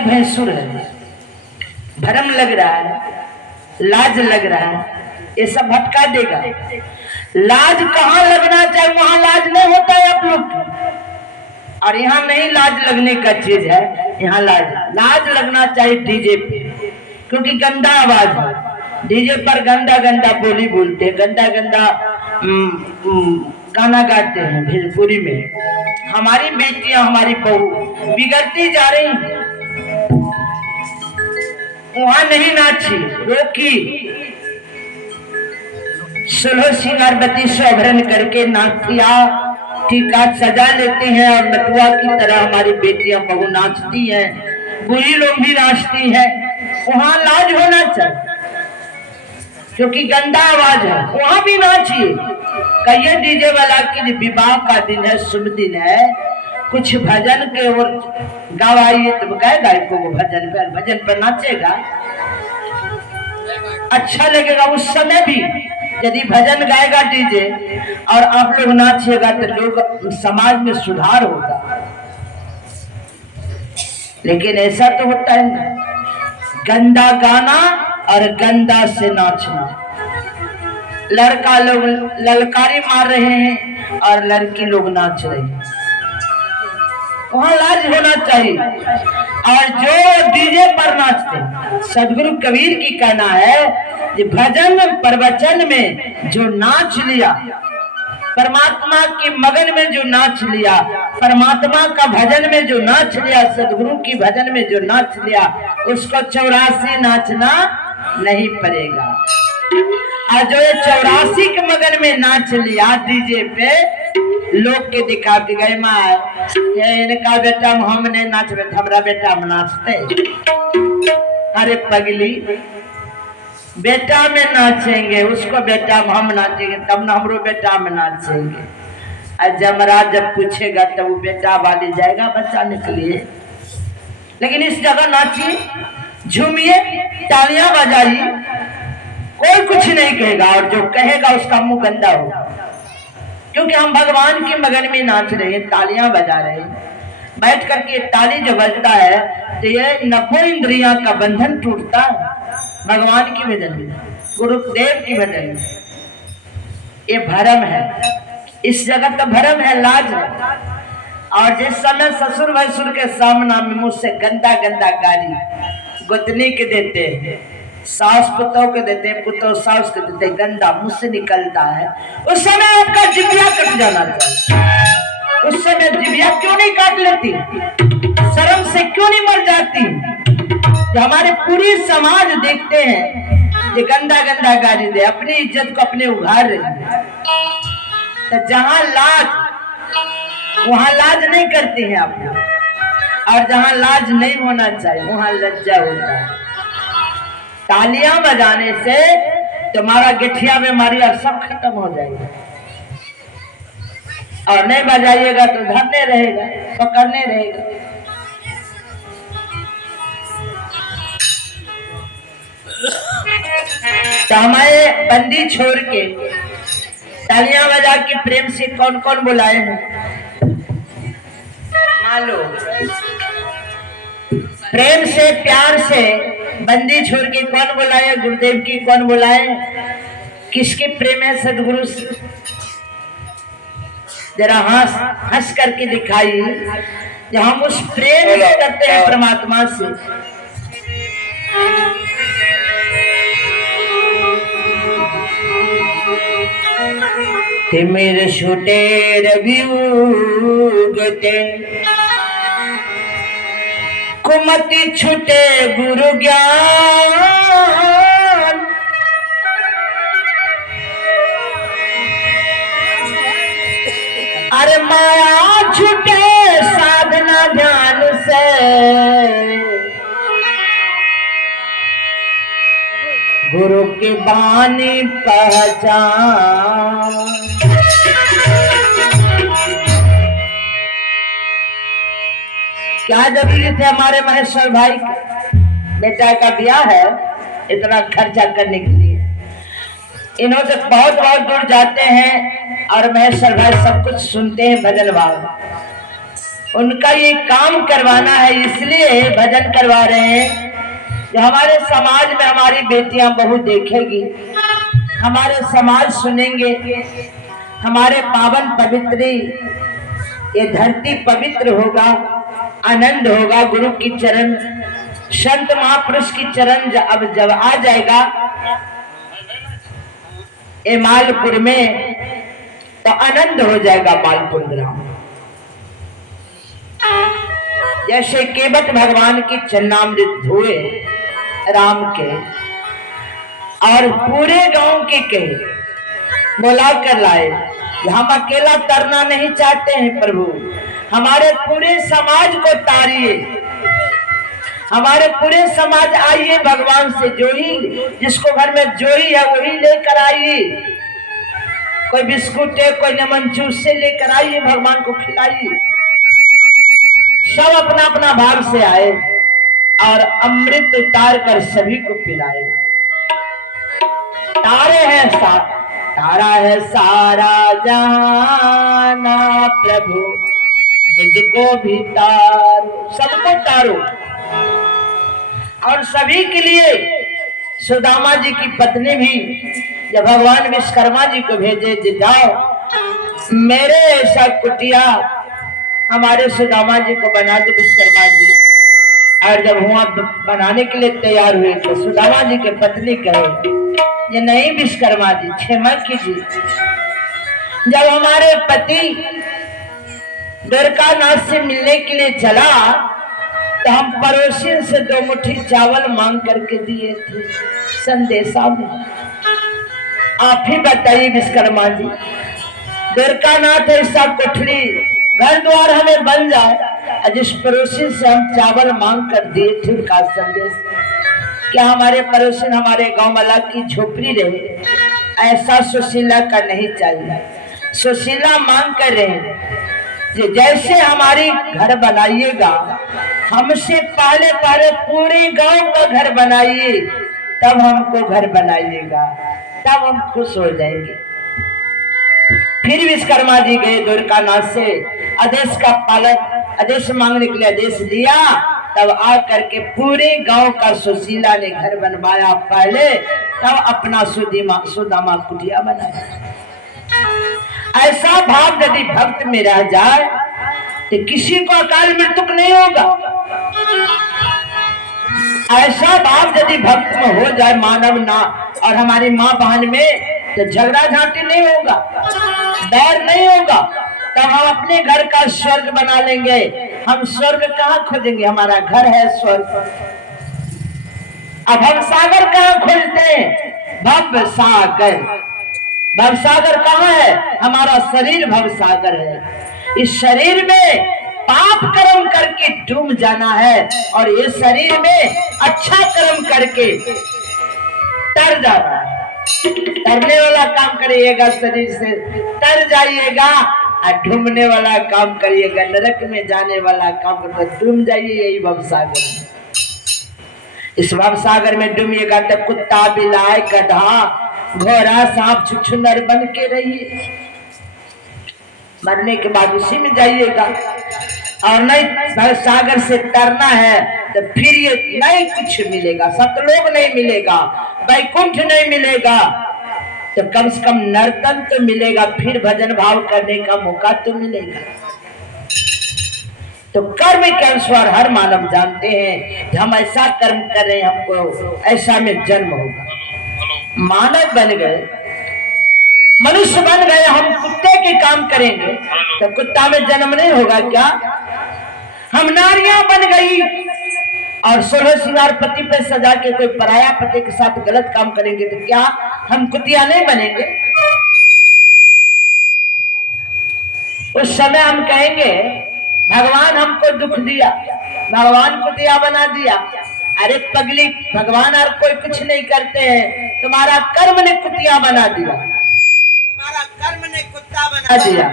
भैंसुर है, भरम लग रहा है, लाज लग रहा है, ये सब भटका देगा। लाज कहाँ लगना चाहिए वहां लाज नहीं होता है आप लोग, और यहाँ नहीं लाज लगने का चीज है, यहाँ लाज लगना चाहिए डीजे पे, क्योंकि गंदा आवाज है, डीजे पर गंदा गंदा बोली बोलते हैं, गंदा गंदा गाना गाते हैं भोजपुरी में। हमारी बेटियां हमारी बहू बिगड़ती जा रही हैं, वहां नहीं नाची, रोकी, सोलह सिंगारवती शोभरन करके नाचिया टीका सजा लेते हैं, और नटुआ की तरह हमारी बेटियां बहू नाचती हैं, बुरी लोग भी नाचती हैं। वहां लाज होना चाहिए, क्योंकि गंदा आवाज है, वहां भी नाचिए। कहिए डीजे वाला कि विवाह का दिन है, शुभ दिन है, कुछ भजन के और गवाइए, तो गाएगा को भजन पर नाचेगा, अच्छा लगेगा। उस समय भी यदि भजन गाएगा डीजे और आप लोग नाचेगा तो लोग समाज में सुधार होगा, लेकिन ऐसा तो होता है ना, गंदा गाना और गंदा से नाचना। लड़का लोग ललकारी मार रहे हैं और लड़की लोग नाच रही है, वहां लाज होना चाहिए। और जो डीजे पर नाचते, सदगुरु कबीर की कहना है कि भजन प्रवचन में जो नाच लिया, परमात्मा की मगन में जो नाच लिया, परमात्मा का भजन में जो नाच लिया, सदगुरु की भजन में जो नाच लिया, उसको 84 नाचना नहीं पड़ेगा। और जो 84 के मगन में नाच लिया डीजे पे, लोग के दिखा के गए माँ इनका बेटा हम नहीं नाचबे, हमारा बेटा में नाचते। अरे पगली, बेटा में नाचेंगे, उसको बेटा में हम नाचेंगे, तब ना हमरो बेटा में नाचेंगे। और जमराज जब पूछेगा तब वो बेटा वाली जाएगा बचाने के लिए। लेकिन इस जगह नाचिए, झूमिए, तालियां बजाइए, कोई कुछ नहीं कहेगा, और जो कहेगा उसका मुंह गंदा होगा, क्योंकि हम भगवान के मगन में नाच रहे हैं, तालियां बजा रहे हैं। बैठ करके ताली जो बजता है तो ये 90 इंद्रियां का बंधन टूटता है। भगवान की भजन में, गुरुदेव की भजन में, ये भरम है, इस जगत का भरम है, लाज है। और जिस समय ससुर भसुर के सामना में मुझसे गंदा गंदा गाली गोतनी के देते हैं, सास पुतों के देते हैं, पुतों सास के देते, गंदा मुझसे निकलता है, उस समय आपका जिभ्या कट जाना चाहिए। उस समय जिभ्या क्यों नहीं काट लेती, शर्म से क्यों नहीं मर जाती? जो हमारे पूरी समाज देखते हैं ये गंदा गंदा गाली दे, अपनी इज्जत को अपने उघाड़ रही है। तो जहां लाज, वहां लाज नहीं करते हैं आप लोग, और जहां लाज नहीं होना चाहिए वहां लज्जा होता है। तालियां बजाने से तुम्हारा गठिया बीमारी और सब खत्म हो जाएगा, और नहीं बजाइएगा तो धरने रहेगा, पकड़ने रहेगा। तो हमारे बंदी छोड़ के तालियां बजा के प्रेम से कौन कौन बुलाए हैं मान लो, प्रेम से प्यार से बंदी छोड़ के कौन बुलाए? गुरुदेव की कौन बुलाए? किसके प्रेम है सदगुरु से? जरा हंस करके दिखाई, जब हम उस प्रेम करते हैं परमात्मा से। तिमिर छूटे रवि उगते, कुमति छूटे गुरु ज्ञान, अरे माया छूटे साधना ध्यान से, गुरु की बानी पहचान। क्या जरूरी थे हमारे महेश्वर भाई बेटा का ब्याह है, इतना खर्चा करने के लिए इन्हों से बहुत बहुत दूर जाते हैं, और महेश्वर भाई सब कुछ सुनते हैं भजन भाव। उनका ये काम करवाना है, इसलिए भजन करवा रहे हैं। जो हमारे समाज में हमारी बेटियां बहू देखेगी, हमारे समाज सुनेंगे, हमारे पावन पवित्र ये धरती पवित्र होगा, आनंद होगा। गुरु की चरण, संत महापुरुष की चरण अब जब आ जाएगा ये मालपुर में, तो आनंद हो जाएगा मालपुर ग्राम। जैसे केवट भगवान की चरणामृत हुए राम के, और पूरे गांव के कहे बुला कर लाए। हम अकेला तरना नहीं चाहते हैं प्रभु, हमारे पूरे समाज को तारिए, हमारे पूरे समाज आइए भगवान से। जो ही जिसको घर में जो ही है वही लेकर आइए, कोई बिस्कुट है, कोई नमन जूस से लेकर आइए, भगवान को खिलाइए। सब अपना अपना भाग से आए और अमृत उतार कर सभी को पिलाए। तारा है सारा जाना, प्रभु मुझको भी तारो, सबको तारो। और सभी के लिए सुदामा जी की पत्नी भी जब भगवान विश्वकर्मा जी को भेजे, जाओ मेरे ऐसा कुटिया हमारे सुदामा जी को बना दे विश्वकर्मा जी। और जब हुआ बनाने के लिए तैयार हुए तो सुदामा जी के पत्नी कहे, ये नहीं विश्वकर्मा जी, क्षमा कीजिए। जब हमारे पति द्वारकानाथ से मिलने के लिए चला तो हम पड़ोसी से 2 मुट्ठी चावल मांग करके दिए थे संदेशा में। आप ही बताइए विश्वकर्मा जी, द्वारकानाथ ऐसा कोठरी घर द्वार हमें बन जाए, जिस पड़ोसी से हम चावल मांग कर दिए थे उनका संदेश, क्या हमारे पड़ोसी हमारे गांव वाला की झोपड़ी रहे? ऐसा सुशीला का नहीं चाहिए। सुशीला मांग कर रहे, जैसे हमारी घर बनाइएगा, हमसे पहले पहले पूरे गांव का घर बनाइए, तब हमको घर बनाइएगा, तब हम खुश हो जाएंगे। फिर विश्वकर्मा जी गए द्वारकानाथ से आदेश का पालन, आदेश मांगने के लिए आदेश दिया। तब आ करके पूरे गांव का सुशीला ने घर बनवाया पहले, तब अपना सुदामा कुटिया बनाया। ऐसा भाव यदि भक्त में रह जाए तो किसी को अकाल मृत्यु नहीं होगा। ऐसा भाव यदि भक्त में हो जाए मानव ना और हमारी माँ बहन में, तो झगड़ा झांटी नहीं होगा, डर नहीं होगा। तब हम अपने घर का स्वर्ग बना लेंगे। हम स्वर्ग कहाँ खोजेंगे? हमारा घर है स्वर्ग। अब हम सागर कहाँ खोजते हैं? भव सागर। भव सागर कहाँ है? हमारा शरीर भव सागर है। इस शरीर में पाप कर्म करके डूब जाना है और ये शरीर में अच्छा कर्म करके तर जाना है। तरने वाला काम करिएगा, शरीर से तर जाइएगा, और ढूंढने वाला काम करिएगा, नरक में जाने वाला काम कर डूब जाइए। यही भवसागर है। इस भवसागर में डूबिएगा तो कुत्ता, बिलाई, गधा, घोड़ा, सांप, छुछुनर बन के रहिए। मरने के बाद उसी में जाइएगा। और नहीं भवसागर से तरना है तो फिर ये नहीं कुछ मिलेगा, सतलोक नहीं मिलेगा, वैकुंठ नहीं मिलेगा, तो कम से कम नर्तन तो मिलेगा, फिर भजन भाव करने का मौका तो मिलेगा। तो कर्म के अनुसार हर मानव जानते हैं कि हम ऐसा कर्म कर रहे हैं, हमको ऐसा में जन्म होगा। मानव बन गए, मनुष्य बन गए, हम कुत्ते के काम करेंगे तो कुत्ता में जन्म नहीं होगा क्या? हम नारियां बन गई और 16 श्रृंगार पति पे सजा के कोई पराया पति के साथ गलत काम करेंगे तो क्या हम कुतिया नहीं बनेंगे? उस समय हम कहेंगे भगवान हमको दुख दिया, भगवान कुतिया बना दिया। अरे पगली, भगवान और कोई कुछ नहीं करते हैं, तुम्हारा कर्म ने कुतिया बना दिया, तुम्हारा कर्म ने कुत्ता बना दिया।